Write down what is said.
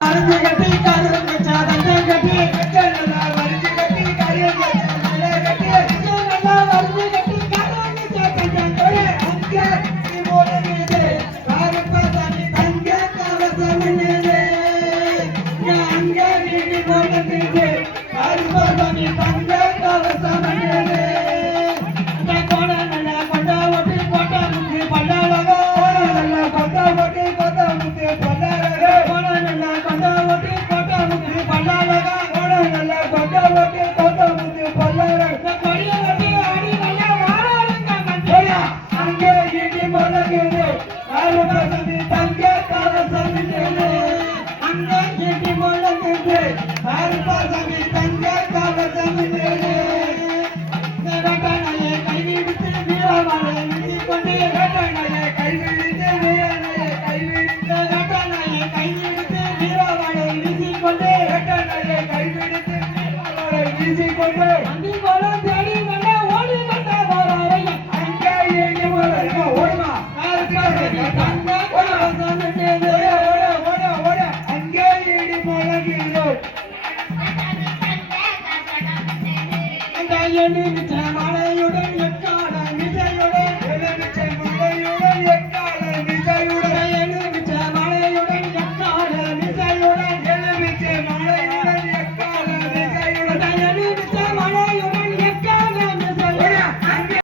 அரிஞ்சு கட்டி கரு வச்சா தந்தை கட்டி நல்லா வரிஞ்சு கட்டி கரு வச்சா தந்தை கட்டி நல்லா வரிஞ்சு கட்டி கரு வச்சா தந்தை அங்கே நீ போடுறது காரப்பா தண்ணி தங்க கவசமில்லை அங்கே நீ போடுறது காரப்பா தண்ணி தங்க கவசமில்லை மழை